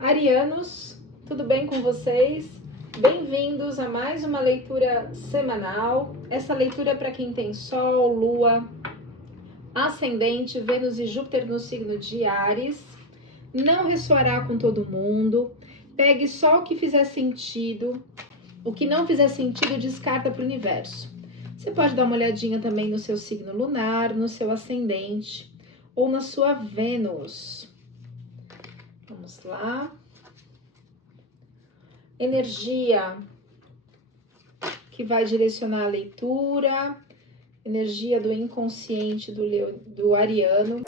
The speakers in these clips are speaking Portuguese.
Arianos, tudo bem com vocês? Bem-vindos a mais uma leitura semanal. Essa leitura é para quem tem Sol, Lua, Ascendente, Vênus e Júpiter no signo de Áries. Não ressoará com todo mundo. Pegue só o que fizer sentido. O que não fizer sentido, descarta para o universo. Você pode dar uma olhadinha também no seu signo lunar, no seu ascendente ou na sua Vênus. Vamos lá. Energia que vai direcionar a leitura, energia do inconsciente do ariano.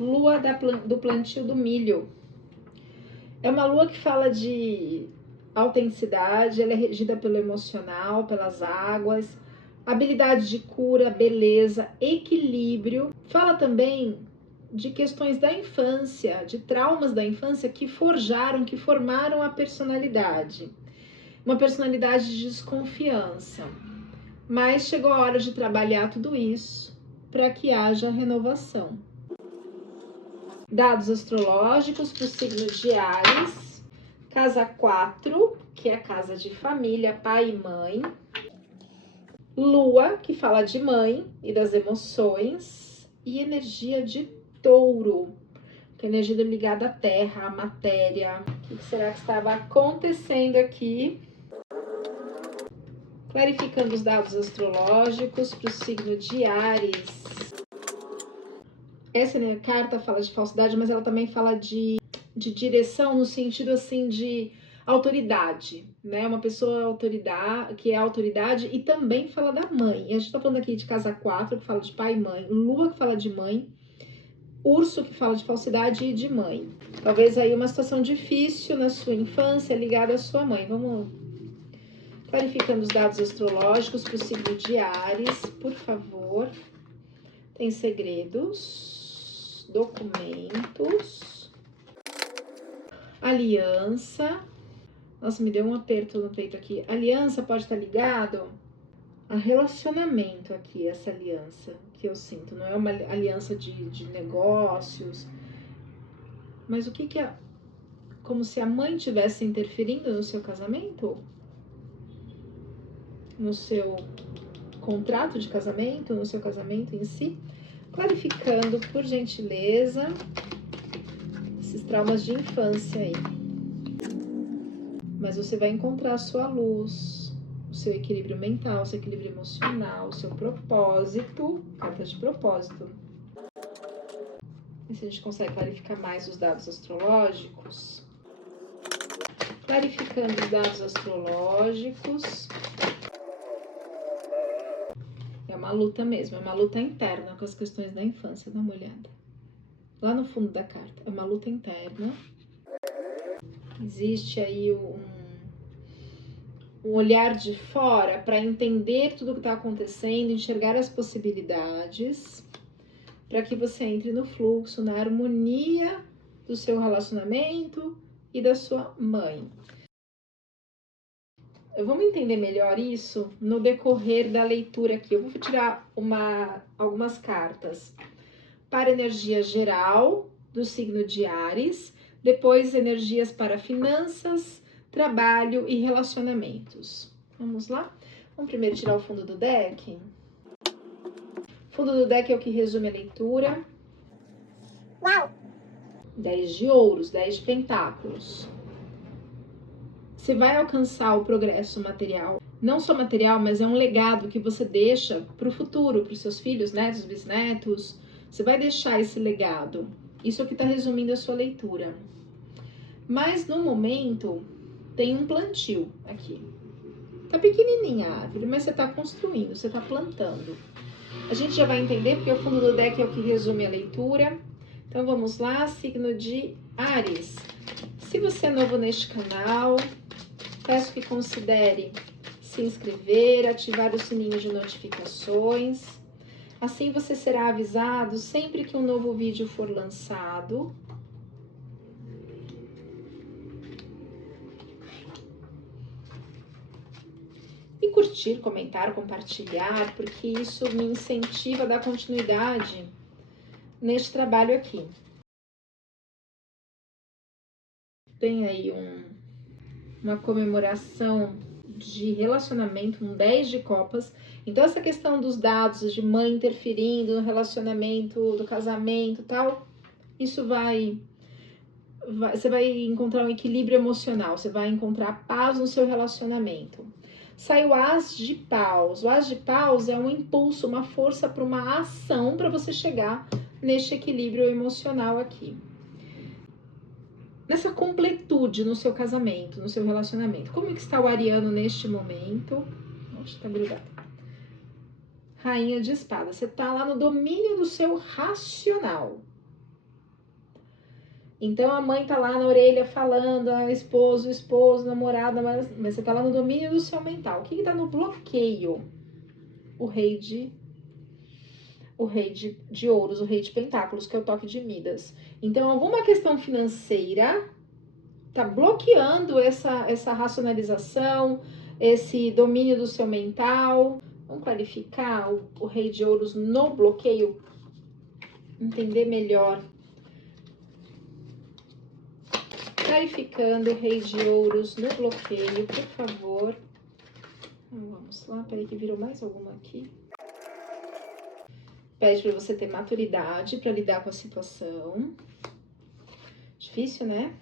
Lua do plantio do milho. É uma lua que fala de autenticidade, ela é regida pelo emocional, pelas águas, habilidade de cura, beleza, equilíbrio. Fala também de questões da infância, de traumas da infância que forjaram, que formaram a personalidade. Uma personalidade de desconfiança. Mas chegou a hora de trabalhar tudo isso para que haja renovação. Dados astrológicos para o signo de Áries. Casa 4, que é a casa de família, pai e mãe. Lua, que fala de mãe e das emoções. E energia de Touro, que é energia ligada à terra, à matéria. O que será que estava acontecendo aqui? Clarificando os dados astrológicos para o signo de Áries. Essa carta fala de falsidade, mas ela também fala de direção no sentido assim de autoridade, né? Uma pessoa que é autoridade e também fala da mãe. E a gente tá falando aqui de casa 4, que fala de pai e mãe, Lua, que fala de mãe, Urso, que fala de falsidade e de mãe. Talvez aí uma situação difícil na sua infância ligada à sua mãe. Vamos clarificando os dados astrológicos para o signo de Áries, por favor. Tem segredos, documentos, aliança. Nossa, me deu um aperto no peito aqui. Aliança pode estar ligado a relacionamento aqui, essa aliança que eu sinto. Não é uma aliança de negócios, mas o que é? Como se a mãe estivesse interferindo no seu casamento? No seu contrato de casamento, no seu casamento em si? Clarificando, por gentileza, esses traumas de infância aí. Mas você vai encontrar a sua luz, o seu equilíbrio mental, o seu equilíbrio emocional, o seu propósito, carta de propósito. E se a gente consegue clarificar mais os dados astrológicos? Clarificando os dados astrológicos. É uma luta mesmo, é uma luta interna com as questões da infância, dá uma olhada. Lá no fundo da carta, é uma luta interna. Existe aí um olhar de fora para entender tudo o que está acontecendo, enxergar as possibilidades, para que você entre no fluxo, na harmonia do seu relacionamento e da sua mãe. Vamos entender melhor isso no decorrer da leitura aqui. Eu vou tirar algumas cartas para energia geral do signo de Áries, depois energias para finanças, trabalho e relacionamentos. Vamos lá? Vamos primeiro tirar o fundo do deck. O fundo do deck é o que resume a leitura. Uau! 10 de ouros, 10 de pentáculos. Você vai alcançar o progresso material. Não só material, mas é um legado que você deixa para o futuro, para os seus filhos, netos, bisnetos. Você vai deixar esse legado. Isso é o que está resumindo a sua leitura. Mas no momento, tem um plantio aqui. Tá pequenininha a árvore, mas você tá construindo, você tá plantando. A gente já vai entender, porque o fundo do deck é o que resume a leitura. Então vamos lá, signo de Áries. Se você é novo neste canal, peço que considere se inscrever, ativar o sininho de notificações. Assim você será avisado sempre que um novo vídeo for lançado. E curtir, comentar, compartilhar, porque isso me incentiva a dar continuidade neste trabalho aqui. Tem aí uma comemoração de relacionamento, um 10 de copas. Então, essa questão dos dados, de mãe interferindo no relacionamento, do casamento e tal, isso você vai encontrar um equilíbrio emocional, você vai encontrar paz no seu relacionamento. Sai o As de Paus. O As de Paus é um impulso, uma força para uma ação para você chegar neste equilíbrio emocional aqui. Nessa completude no seu casamento, no seu relacionamento. Como é que está o ariano neste momento? Nossa, tá grudado. Rainha de Espadas. Você tá lá no domínio do seu racional. Então a mãe tá lá na orelha falando, esposo, namorada, mas você tá lá no domínio do seu mental. O que tá no bloqueio? O rei de ouros, o rei de pentáculos, que é o toque de Midas. Então, alguma questão financeira tá bloqueando essa racionalização, esse domínio do seu mental. Vamos clarificar o rei de ouros no bloqueio? Entender melhor. Clarificando o rei de ouros no bloqueio, por favor. Vamos lá, peraí que virou mais alguma aqui. Pede para você ter maturidade para lidar com a situação. Difícil, né?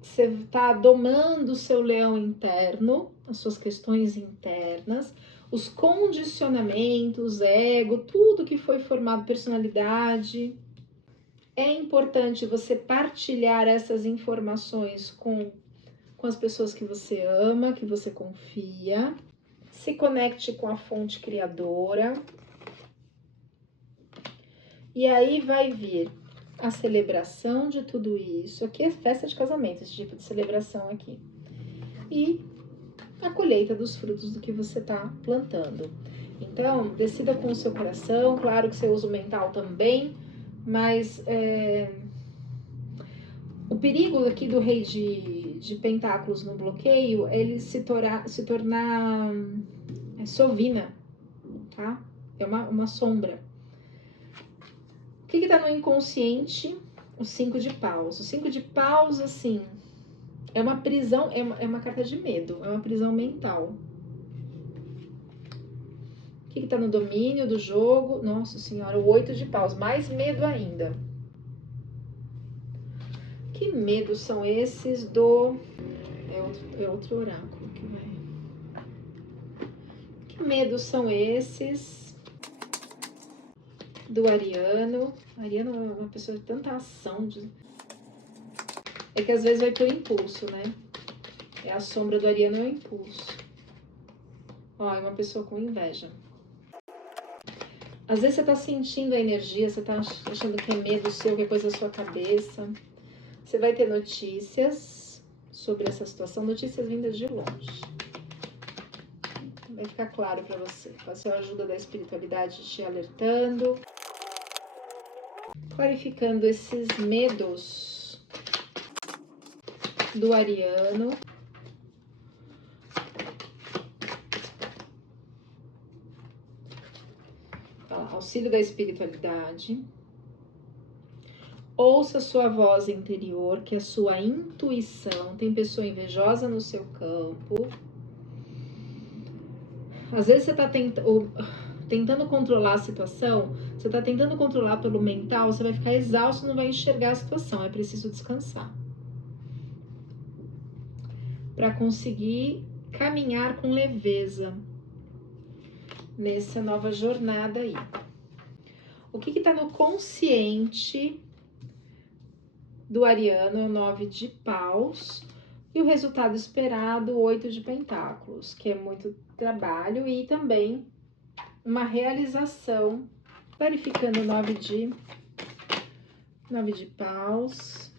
Você está domando o seu leão interno, as suas questões internas, os condicionamentos, ego, tudo que foi formado, personalidade. É importante você partilhar essas informações com as pessoas que você ama, que você confia. Se conecte com a fonte criadora. E aí vai vir a celebração de tudo isso. Aqui é festa de casamento, esse tipo de celebração aqui. E a colheita dos frutos do que você está plantando. Então, decida com o seu coração. Claro que você usa o mental também, mas o perigo aqui do rei de pentáculos no bloqueio é ele se tornar sovina, tá? É uma sombra. O que tá no inconsciente? O 5 de paus. O 5 de paus, assim, é uma prisão, é uma carta de medo, é uma prisão mental. O que tá no domínio do jogo? Nossa senhora, o 8 de paus, mais medo ainda. Que medos são esses do... É outro oráculo que vai... Que medos são esses do ariano? Ariano é uma pessoa de tanta ação. É que às vezes vai por impulso, né? É a sombra do ariano, é o impulso. Ó, é uma pessoa com inveja. Às vezes você tá sentindo a energia, você tá achando que é medo seu, que é coisa da sua cabeça. Você vai ter notícias sobre essa situação, notícias vindas de longe. Vai ficar claro pra você. Com a sua ajuda da espiritualidade te alertando. Clarificando esses medos do ariano. Auxílio da espiritualidade. Ouça sua voz interior, que é a sua intuição. Tem pessoa invejosa no seu campo. Às vezes você está tentando controlar a situação, você está tentando controlar pelo mental, você vai ficar exausto, não vai enxergar a situação. É preciso descansar para conseguir caminhar com leveza nessa nova jornada aí. O que está no consciente do ariano é o 9 de paus e o resultado esperado, o 8 de pentáculos, que é muito trabalho e também uma realização, clarificando o 9 de paus.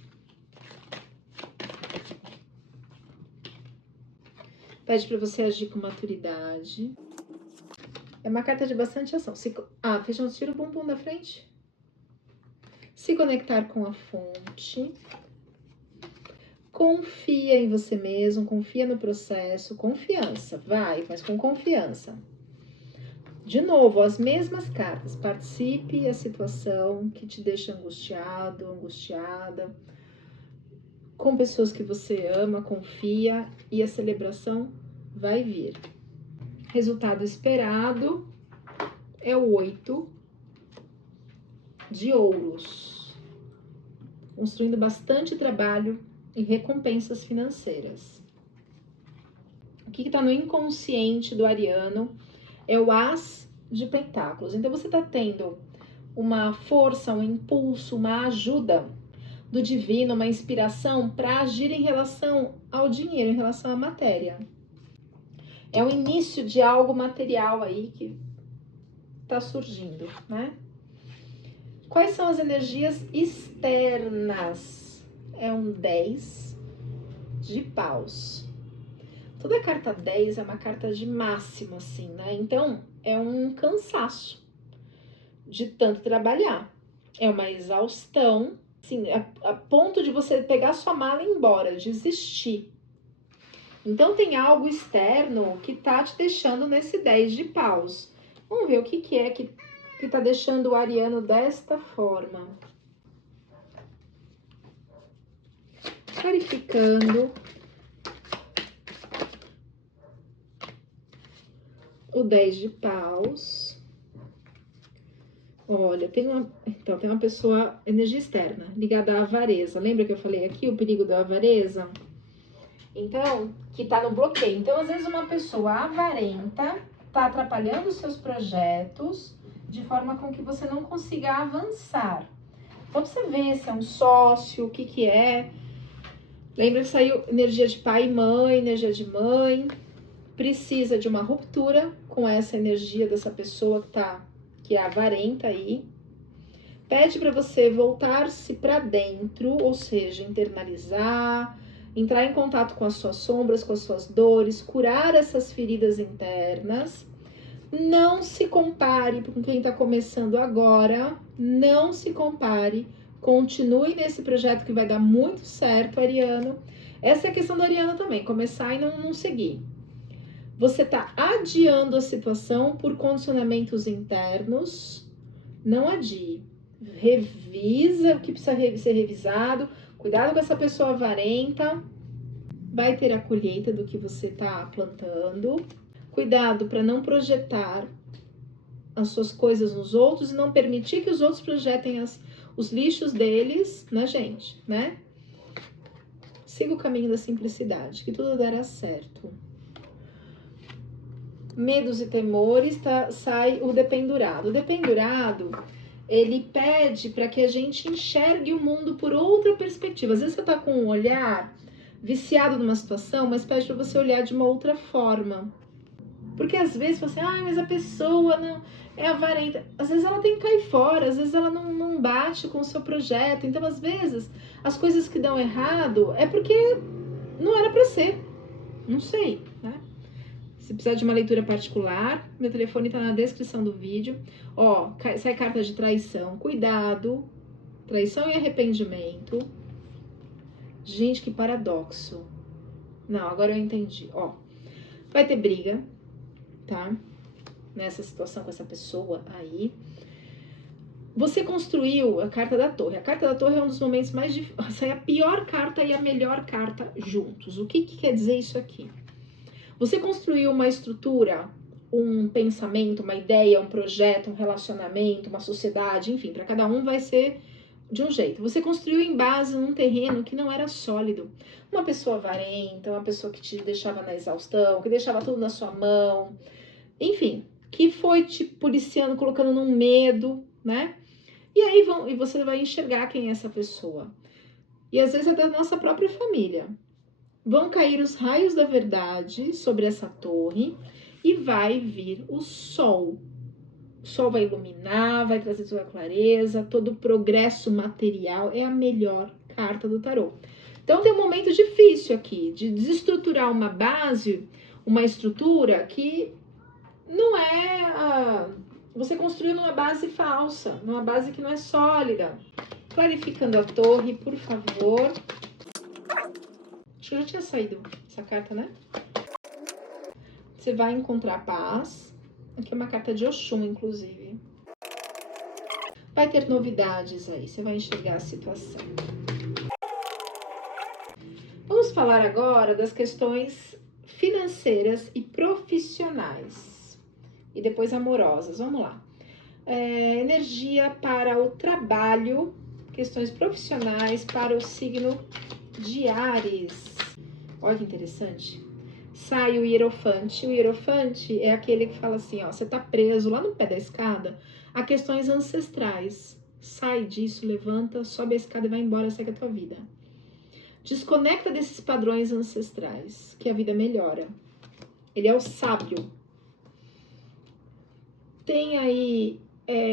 Pede para você agir com maturidade. É uma carta de bastante ação. Feijão, tira o bumbum da frente. Se conectar com a fonte. Confia em você mesmo, confia no processo. Confiança, vai, mas com confiança. De novo, as mesmas cartas. Participe da situação que te deixa angustiado, angustiada. com pessoas que você ama, confia, e a celebração vai vir. Resultado esperado é o 8 de ouros, construindo bastante trabalho e recompensas financeiras. O que está no inconsciente do ariano é o As de Pentáculos. Então você está tendo uma força, um impulso, uma ajuda do divino, uma inspiração para agir em relação ao dinheiro, em relação à matéria. É o início de algo material aí que está surgindo, né? Quais são as energias externas? É um 10 de paus. Toda carta 10 é uma carta de máximo, assim, né? Então, é um cansaço de tanto trabalhar. É uma exaustão, assim, a ponto de você pegar sua mala e ir embora, desistir. Então, tem algo externo que tá te deixando nesse 10 de paus. Vamos ver o que é que tá deixando o ariano desta forma. Clarificando o 10 de paus. Olha, tem uma pessoa, energia externa, ligada à avareza. Lembra que eu falei aqui o perigo da avareza? Então, que tá no bloqueio. Então, às vezes uma pessoa avarenta tá atrapalhando os seus projetos de forma com que você não consiga avançar. Então, você vê se é um sócio, o que é. Lembra que saiu energia de pai e mãe, energia de mãe. Precisa de uma ruptura com essa energia dessa pessoa que é avarenta aí. Pede para você voltar-se para dentro, ou seja, internalizar, entrar em contato com as suas sombras, com as suas dores, curar essas feridas internas. Não se compare com quem está começando agora, não se compare. Continue nesse projeto que vai dar muito certo, ariano. Essa é a questão do ariano também, começar e não seguir. Você está adiando a situação por condicionamentos internos. Não adie. Revisa o que precisa ser revisado. Cuidado com essa pessoa avarenta. Vai ter a colheita do que você está plantando. Cuidado para não projetar as suas coisas nos outros e não permitir que os outros projetem os lixos deles na gente, né? Siga o caminho da simplicidade, que tudo dará certo. Medos e temores, sai o dependurado. O dependurado, ele pede para que a gente enxergue o mundo por outra perspectiva. Às vezes você tá com um olhar viciado numa situação, mas pede para você olhar de uma outra forma. Porque às vezes você, mas a pessoa não é avarenta. Às vezes ela tem que cair fora, às vezes ela não bate com o seu projeto. Então, às vezes, as coisas que dão errado é porque não era para ser. Não sei, né? Se precisar de uma leitura particular, meu telefone tá na descrição do vídeo. Ó, sai carta de traição. Cuidado. Traição e arrependimento. Gente, que paradoxo. Não, agora eu entendi. Ó, vai ter briga, tá? Nessa situação com essa pessoa aí. Você construiu a carta da torre. A carta da torre é um dos momentos mais difíceis. É a pior carta e a melhor carta juntos. O que quer dizer isso aqui? Você construiu uma estrutura, um pensamento, uma ideia, um projeto, um relacionamento, uma sociedade, enfim, para cada um vai ser de um jeito. Você construiu em base num terreno que não era sólido. Uma pessoa avarenta, uma pessoa que te deixava na exaustão, que deixava tudo na sua mão, enfim, que foi te policiando, colocando num medo, né? E aí e você vai enxergar quem é essa pessoa. E às vezes é da nossa própria família. Vão cair os raios da verdade sobre essa torre e vai vir o sol. O sol vai iluminar, vai trazer toda a clareza, todo o progresso material. É a melhor carta do tarô. Então tem um momento difícil aqui de desestruturar uma base, uma estrutura que não é... Você construiu numa base falsa, numa base que não é sólida. Clarificando a torre, por favor. Acho que eu já tinha saído essa carta, né? Você vai encontrar paz. Aqui é uma carta de Oxum, inclusive. Vai ter novidades aí. Você vai enxergar a situação. Vamos falar agora das questões financeiras e profissionais. E depois amorosas. Vamos lá. Energia para o trabalho, questões profissionais para o signo de Áries. Olha que interessante. Sai o Hierofante. O Hierofante é aquele que fala assim, ó, você tá preso lá no pé da escada a questões ancestrais. Sai disso, levanta, sobe a escada e vai embora, segue a tua vida. Desconecta desses padrões ancestrais, que a vida melhora. Ele é o sábio. Tem aí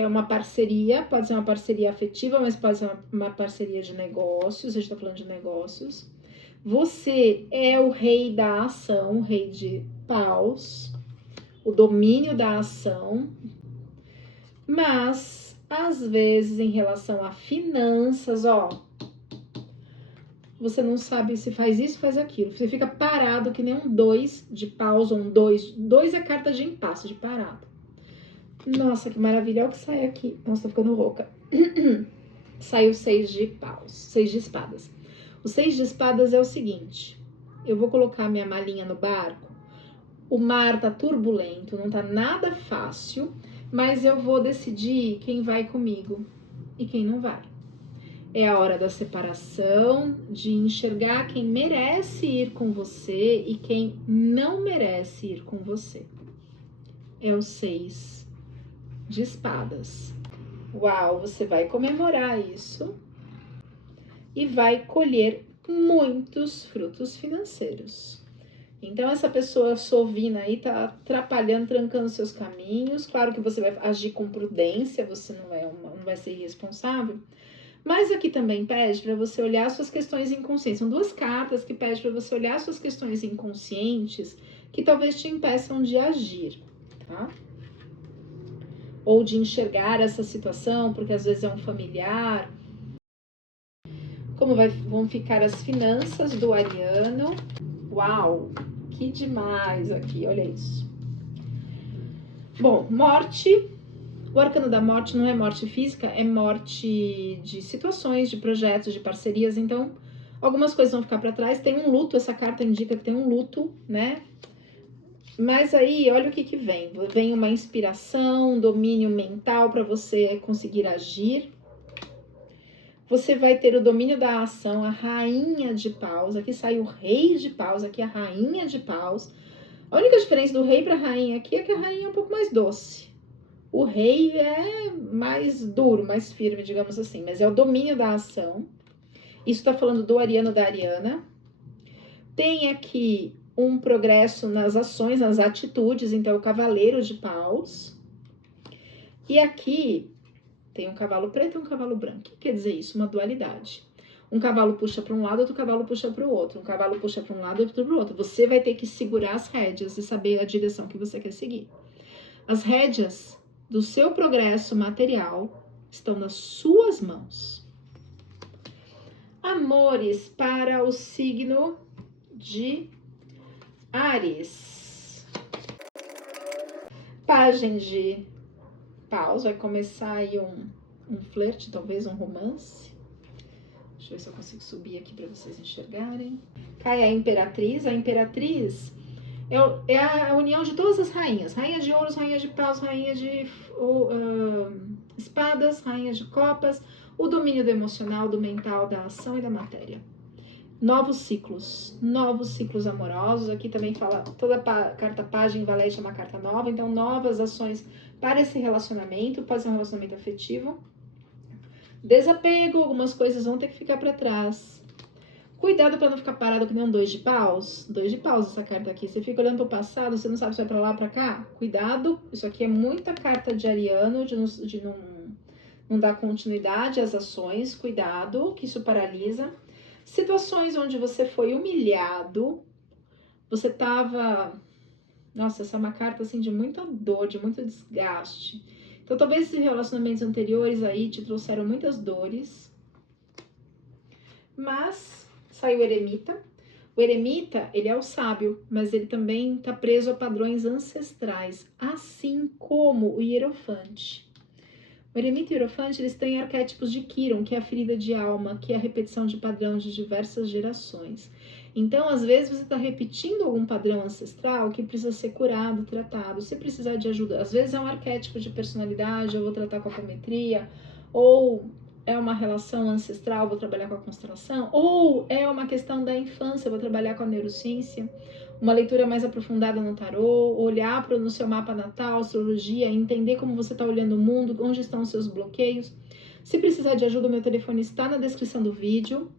uma parceria, pode ser uma parceria afetiva, mas pode ser uma parceria de negócios, a gente tá falando de negócios. Você é o rei da ação, o rei de paus, o domínio da ação, mas às vezes em relação a finanças, ó, você não sabe se faz isso, faz aquilo. Você fica parado que nem um 2 de paus ou um 2. 2 é carta de impasse, de parado. Nossa, que maravilha. Olha o que sai aqui. Nossa, tô ficando rouca. Sai o 6 de paus, 6 de espadas. O 6 de espadas é o seguinte. Eu vou colocar minha malinha no barco. O mar tá turbulento, não tá nada fácil. Mas eu vou decidir quem vai comigo e quem não vai. É a hora da separação, de enxergar quem merece ir com você e quem não merece ir com você. É o 6 de espadas. Uau, você vai comemorar isso e vai colher muitos frutos financeiros. Então, essa pessoa sovina aí tá atrapalhando, trancando seus caminhos. Claro que você vai agir com prudência, você não vai ser irresponsável. Mas aqui também pede para você olhar suas questões inconscientes. São 2 cartas que pedem para você olhar suas questões inconscientes que talvez te impeçam de agir, tá? Ou de enxergar essa situação, porque às vezes é um familiar. Como vão ficar as finanças do ariano? Uau, que demais aqui, olha isso. Bom, morte. O arcano da morte não é morte física, é morte de situações, de projetos, de parcerias. Então, algumas coisas vão ficar para trás. Tem um luto, essa carta indica que tem um luto, né? Mas aí, olha o que vem. Vem uma inspiração, um domínio mental para você conseguir agir. Você vai ter o domínio da ação, a rainha de paus. Aqui sai o rei de paus, aqui a rainha de paus. A única diferença do rei para a rainha aqui é que a rainha é um pouco mais doce. O rei é mais duro, mais firme, digamos assim, mas é o domínio da ação. Isso está falando do ariano, da ariana. Tem aqui um progresso nas ações, nas atitudes, então é o cavaleiro de paus. E aqui tem um cavalo preto e um cavalo branco. O que quer dizer isso? Uma dualidade. Um cavalo puxa para um lado, outro cavalo puxa para o outro. Um cavalo puxa para um lado, outro para o outro. Você vai ter que segurar as rédeas e saber a direção que você quer seguir. As rédeas do seu progresso material estão nas suas mãos. Amores para o signo de Áries. Pagem de paus, vai começar aí um flerte, talvez um romance. Deixa eu ver se eu consigo subir aqui para vocês enxergarem. Cai a Imperatriz. A Imperatriz é a união de todas as rainhas. Rainha de ouros, rainha de paus, rainha de espadas, rainha de copas. O domínio do emocional, do mental, da ação e da matéria. Novos ciclos amorosos. Aqui também fala, toda carta Pagem Valete é uma carta nova. Então, novas ações para esse relacionamento. Pode ser um relacionamento afetivo. Desapego, algumas coisas vão ter que ficar para trás. Cuidado para não ficar parado que nem um 2 de paus. 2 de paus essa carta aqui. Você fica olhando para o passado, você não sabe se vai para lá ou para cá. Cuidado, isso aqui é muita carta de ariano, de não dar continuidade às ações. Cuidado, que isso paralisa. Situações onde você foi humilhado, você tava... Nossa, essa é uma carta assim de muita dor, de muito desgaste. Então talvez esses relacionamentos anteriores aí te trouxeram muitas dores. Mas saiu o eremita. O eremita, ele é o sábio, mas ele também está preso a padrões ancestrais, assim como o hierofante. O eremita e o hierofante, eles têm arquétipos de Quiron, que é a ferida de alma, que é a repetição de padrão de diversas gerações. Então, às vezes, você está repetindo algum padrão ancestral que precisa ser curado, tratado. Se precisar de ajuda, às vezes é um arquétipo de personalidade, eu vou tratar com a apometria, ou é uma relação ancestral, vou trabalhar com a constelação, ou é uma questão da infância, vou trabalhar com a neurociência, uma leitura mais aprofundada no tarô, olhar para o seu mapa natal, astrologia, entender como você está olhando o mundo, onde estão os seus bloqueios. Se precisar de ajuda, o meu telefone está na descrição do vídeo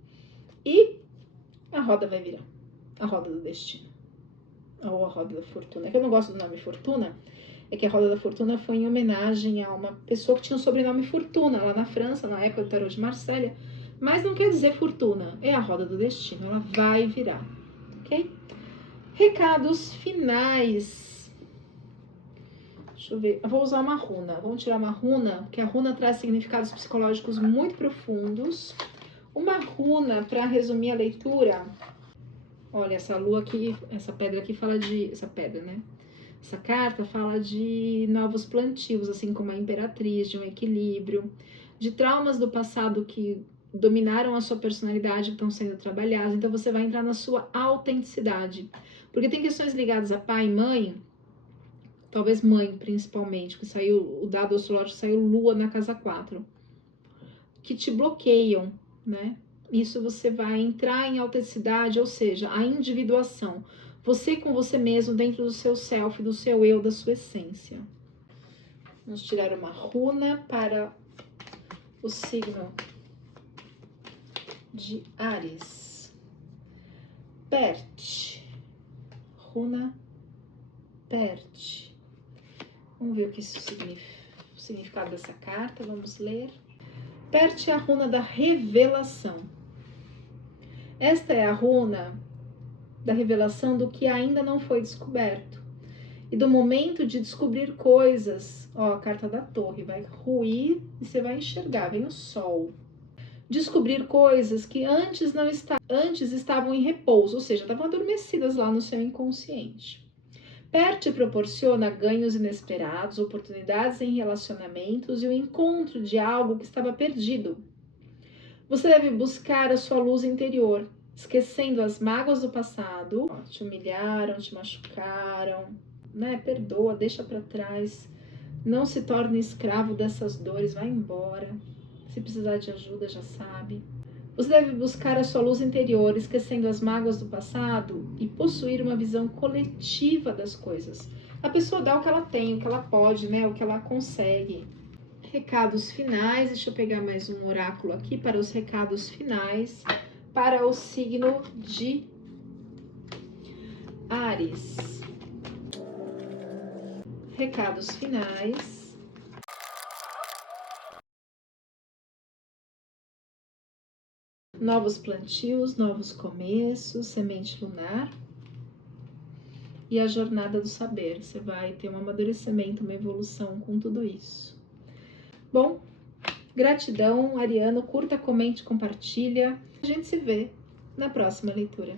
e a roda vai virar, a roda do destino, ou a roda da fortuna. É que eu não gosto do nome Fortuna, é que a roda da fortuna foi em homenagem a uma pessoa que tinha o sobrenome Fortuna, lá na França, na época do tarô de Marselha, mas não quer dizer fortuna, é a roda do destino, ela vai virar, ok? Recados finais. Deixa eu ver, eu vou usar uma runa, vamos tirar uma runa, porque a runa traz significados psicológicos muito profundos. Uma runa para resumir a leitura. Olha, essa lua aqui, essa pedra aqui fala de... Essa pedra, né? Essa carta fala de novos plantios, assim como a imperatriz, de um equilíbrio, de traumas do passado que dominaram a sua personalidade, que estão sendo trabalhados. Então você vai entrar na sua autenticidade. Porque tem questões ligadas a pai e mãe, talvez mãe principalmente, que saiu, o dado astrológico saiu lua na casa 4, que te bloqueiam, né? Isso você vai entrar em autenticidade, ou seja, a individuação. Você com você mesmo, dentro do seu self, do seu eu, da sua essência. Vamos tirar uma runa para o signo de Áries. Perte. Runa Perte. Vamos ver o que isso significa. O significado dessa carta, vamos ler. Perte é a runa da revelação. Esta é a runa da revelação do que ainda não foi descoberto. E do momento de descobrir coisas. Ó, a carta da torre vai ruir e você vai enxergar, vem o sol. Descobrir coisas que antes estavam em repouso, ou seja, estavam adormecidas lá no seu inconsciente. Perte proporciona ganhos inesperados, oportunidades em relacionamentos e o encontro de algo que estava perdido. Você deve buscar a sua luz interior, esquecendo as mágoas do passado. Te humilharam, te machucaram, né? Perdoa, deixa para trás. Não se torne escravo dessas dores, vai embora. Se precisar de ajuda, já sabe. Você deve buscar a sua luz interior, esquecendo as mágoas do passado e possuir uma visão coletiva das coisas. A pessoa dá o que ela tem, o que ela pode, né? O que ela consegue. Recados finais, deixa eu pegar mais um oráculo aqui para os recados finais para o signo de Áries. Recados finais. Novos plantios, novos começos, semente lunar e a jornada do saber. Você vai ter um amadurecimento, uma evolução com tudo isso. Bom, gratidão, Ariano. Curta, comente, compartilha. A gente se vê na próxima leitura.